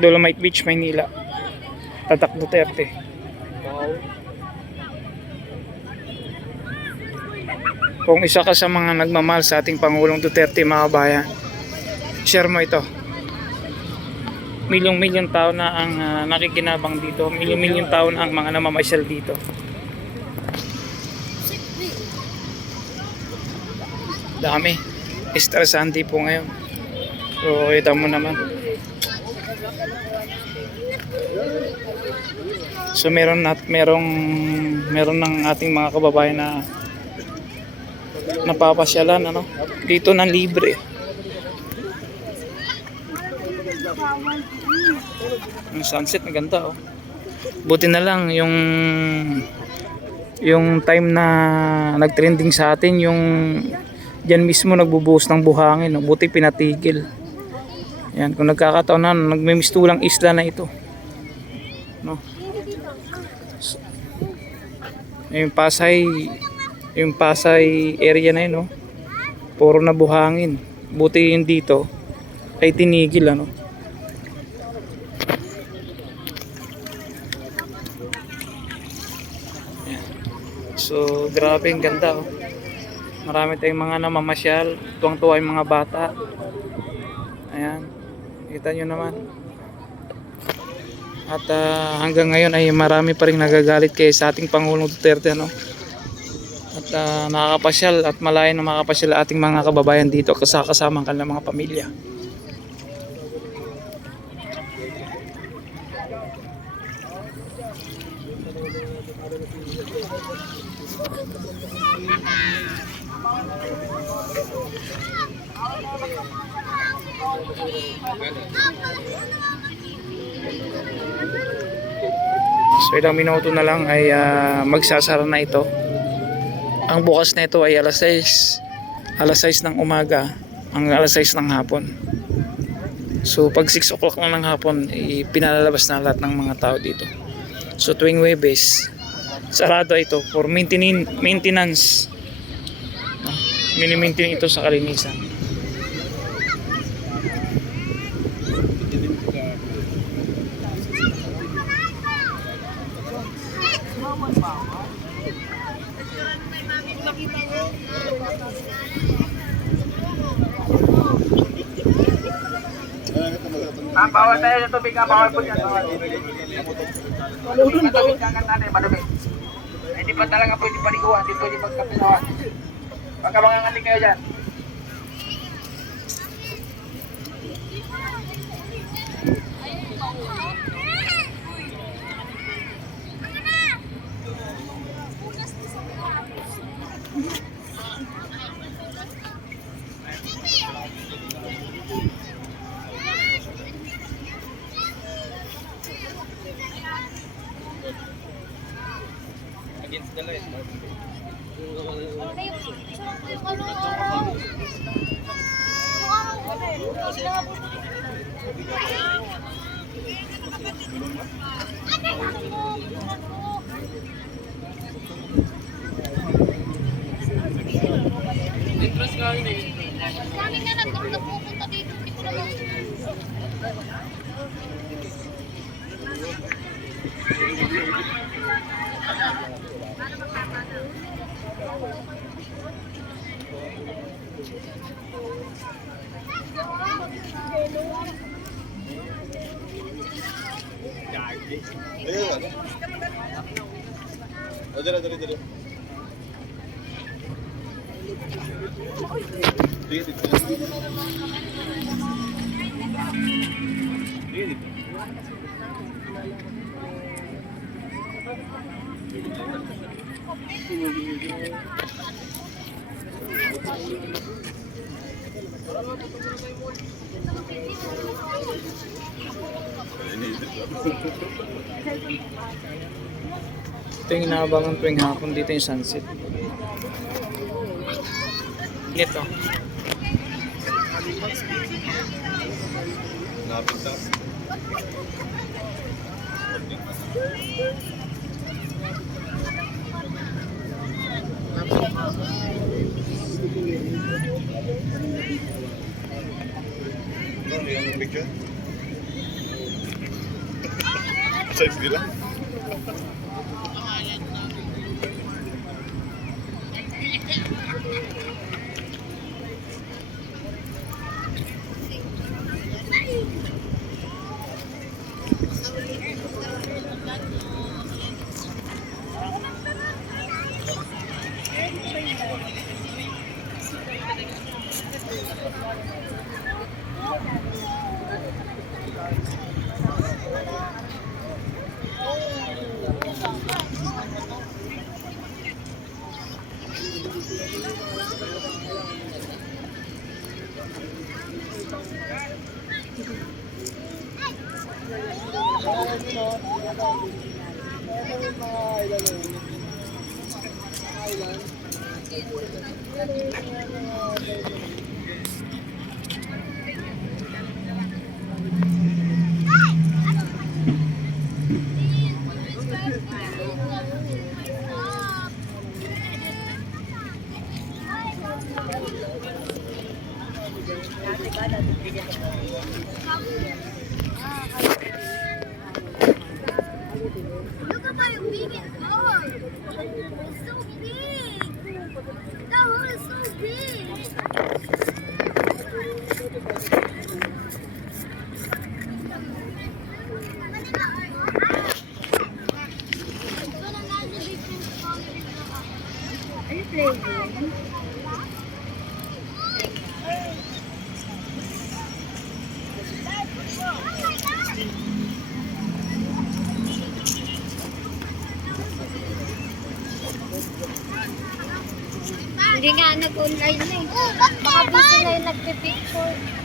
Dolomite Beach, Maynila. Tatak Duterte. Kung isa ka sa mga nagmamahal sa ating Pangulong Duterte, mga kabayan, share mo ito. Milyong-milyong tao na ang nakikinabang dito. Milyong-milyong tao na ang mga namamasyal dito. Dami. Estresante po ngayon. So, kita mo naman. So meron ng ating mga kababayan na napapasyalan dito ng libre. Ang sunset na ganda Buti na lang yung time na nagtrending sa atin, yung diyan mismo nagbubuhos ng buhangin, buti pinatigil. Yan, kung nagkakataon na nagmimistulang isla na ito. Yung Pasay area na yun, puro na buhangin. Buti yun dito ay tinigil, So grabe, ang ganda, Marami tayong mga namamasyal, tuwang-tuwa yung mga bata. Ayan, kita nyo naman. At hanggang ngayon ay marami pa rin nagagalit kay sa ating Pangulong Duterte, At nakakapasyal at malayo na makapasyal ating mga kababayan dito kasama ang kanilang mga pamilya. So ilang minuto na lang ay magsasara na ito. Ang bukas na ito ay alas 6 ng umaga, ang alas 6 ng hapon. So pag 6 o'clock na ng hapon, pinalalabas na lahat ng mga tao dito. So tuwing Huwebes, sarado ito for maintenance. Mini-maintain ito sa kalinisan. Bawal tayo ng tubig, bawal po yan. Matabig ka natin, madami. Hindi pa talaga pwede paliguan, hindi pwede magkapisawan. Pagka mangangating kayo dyan. Against the light. Interest ka rin eh. Kami nga nagpupunta dito, hindi ko naman. Dali. Dito. Ito yung inaabangan tuwing hapon dito yung sunset. Ito. Lapit na. Ano yung picture? Size nila? Look at my vegan hole. It's so big. The hole is so big. Are you playing? Hindi nga nag-online na eh. Baka busy na yung nagpipicture.